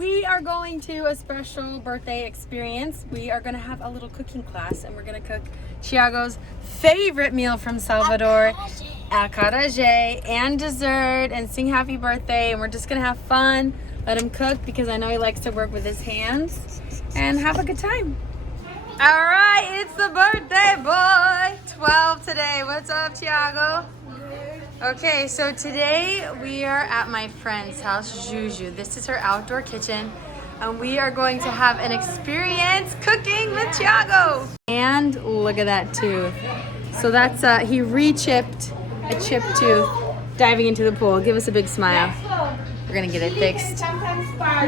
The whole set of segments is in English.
we are going to a special birthday experience. We are going to have a little cooking class, and we're going to cook Tiago's favorite meal from Salvador, Acarajé, and dessert, and sing happy birthday. And we're just going to have fun, let him cook, because I know he likes to work with his hands, and have a good time. All right, it's the birthday boy, 12 today. What's up, Tiago? Okay, so today we are at my friend's house, Juju. This is her outdoor kitchen, and we are going to have an experience cooking with Tiago. And look at that tooth. So that's, he re-chipped a chipped tooth diving into the pool. Give us a big smile. We're gonna get it fixed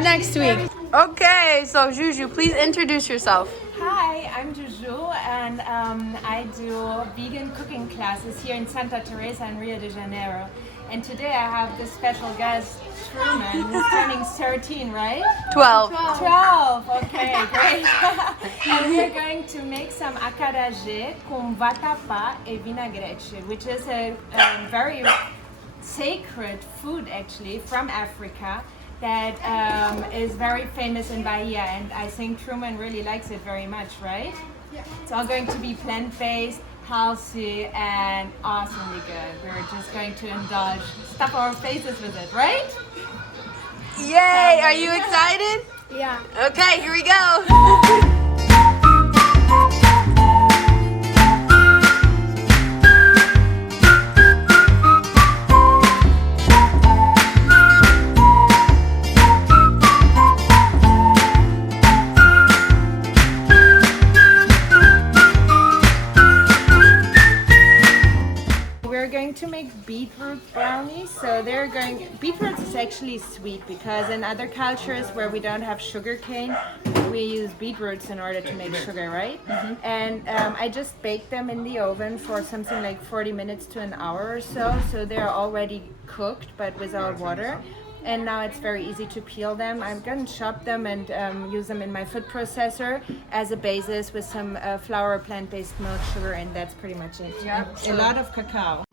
next week. Okay, so Juju, please introduce yourself. Hi, I'm Juju, and I do vegan cooking classes here in Santa Teresa in Rio de Janeiro. And today I have this special guest, Truman, who's turning 13, right? 12. 12, okay, great. And we are going to make some acarajé com vatapá e vinagrete, which is a very sacred food actually from Africa that is very famous in Bahia, and I think Truman really likes it very much, right? Yeah. It's all going to be plant-based, healthy, and awesomely good. We're just going to indulge, stuff our faces with it, right? Yay! Are you excited? Yeah. Okay, here we go. To make beetroot brownies. So beetroot is actually sweet, because in other cultures where we don't have sugar cane, we use beetroots in order to make sugar, right? Mm-hmm. And I just baked them in the oven for something like 40 minutes to an hour or so. So they're already cooked, but without water. And now it's very easy to peel them. I'm going to chop them and use them in my food processor as a basis with some flour, plant-based milk, sugar, and that's pretty much it. Yeah. A lot of cacao.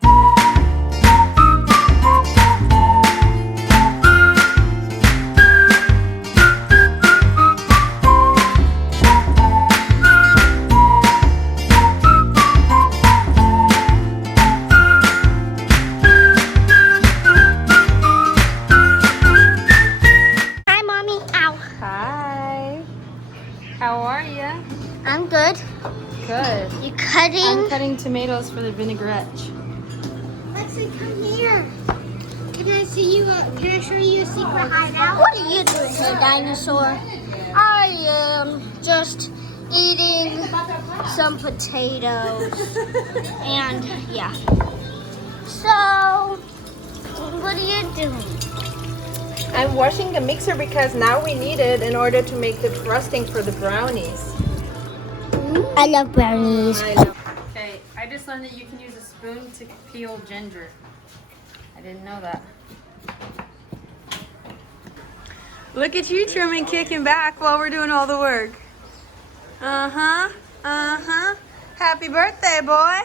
How are you? I'm good. Good. You cutting? I'm cutting tomatoes for the vinaigrette. Lexi, come here. Can I see you? Can I show you a secret hideout? What are you doing here, dinosaur? I am just eating some potatoes. And yeah. So, what are you doing? I'm washing the mixer because now we need it in order to make the frosting for the brownies. I love brownies. Okay, I just learned that you can use a spoon to peel ginger. I didn't know that. Look at you, Truman, kicking back while we're doing all the work. Uh-huh, uh-huh. Happy birthday, boy.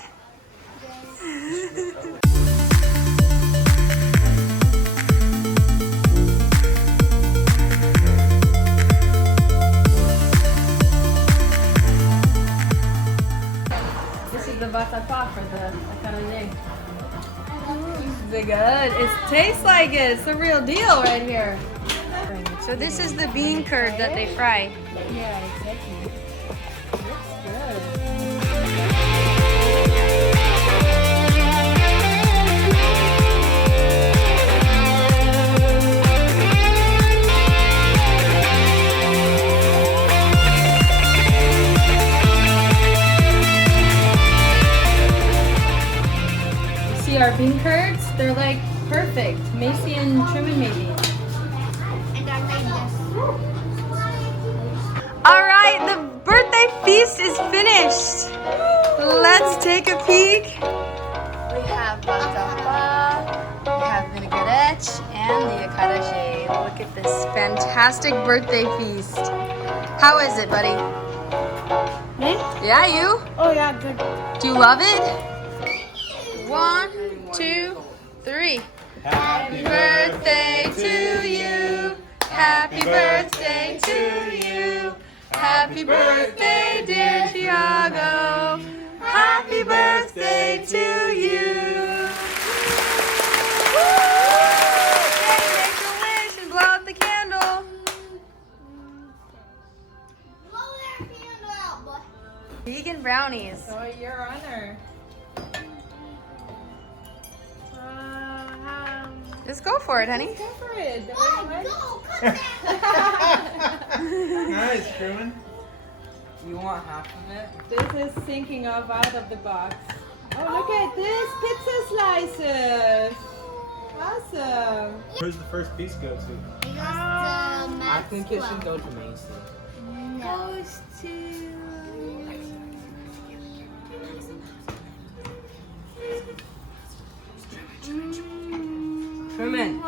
The vatapá for the acarajé. Is it good? It tastes like it. It's the real deal right here. So this is the bean curd that they fry. Yeah, exactly. Looks good. Our bean curds, they're like perfect. Macy and Truman maybe. And I made this. All right, the birthday feast is finished. Let's take a peek. We have vatapá, we have vinaigrette, and the acarajé. Look at this fantastic birthday feast. How is it, buddy? Me? Yeah, you? Oh yeah, good. Do you love it? 1, 2, 3. Happy birthday to you. Happy birthday to you. Happy birthday, dear Tiago. Happy birthday to you. Okay, make a wish and blow out the candle. Blow that candle out, boy. Vegan brownies. Oh, your honor. Just go for it, honey. Go for it. Boy, go, cut that. Nice, Truman. You want half of it? This is thinking of out of the box. Oh, look at this pizza slices. Awesome. Where's the first piece go to? I think it should go to Mason. Goes to. Truman.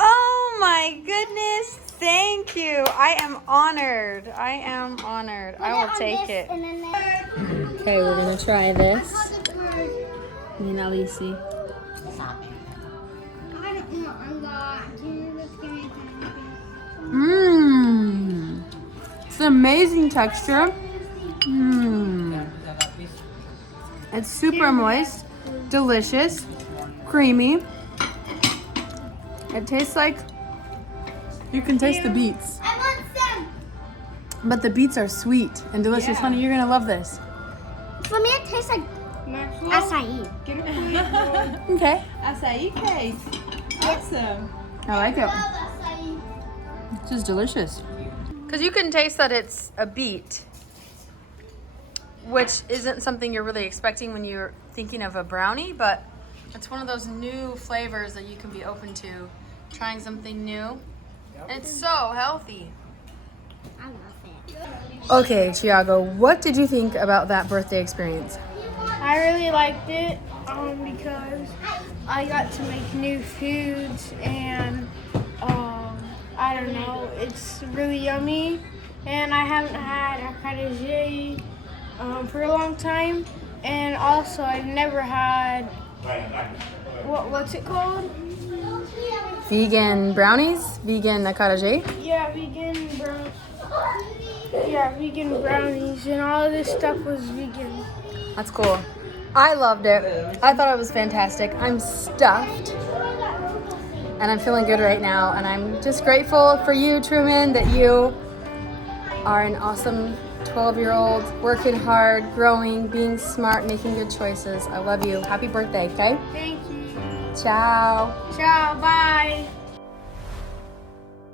Oh my goodness. Thank you. I am honored. I am honored. I will take it. Okay, we're going to try this. Me and Alici. Mmm. It's an amazing texture. Mmm. It's super moist, delicious, creamy. It tastes like you can taste the beets, I want some. but the beets are sweet and delicious. Yeah. Honey, you're gonna love this. For me, it tastes like acai. Okay, Acai cake. Awesome. I like it. Acai. This is delicious. Because you can taste that it's a beet, which isn't something you're really expecting when you're thinking of a brownie, but it's one of those new flavors that you can be open to, trying something new. And it's so healthy. I love it. Okay, Tiago, what did you think about that birthday experience? I really liked it because I got to make new foods and I don't know, it's really yummy and I haven't had Acarajé for a long time, and also I've never had what's it called? Vegan brownies? Vegan acarajé? Yeah, vegan brownies, and all of this stuff was vegan. That's cool. I loved it. I thought it was fantastic. I'm stuffed. And I'm feeling good right now. And I'm just grateful for you, Truman, that you are an awesome 12-year-old, working hard, growing, being smart, making good choices. I love you. Happy birthday, okay? Thank you. Ciao. Ciao, bye.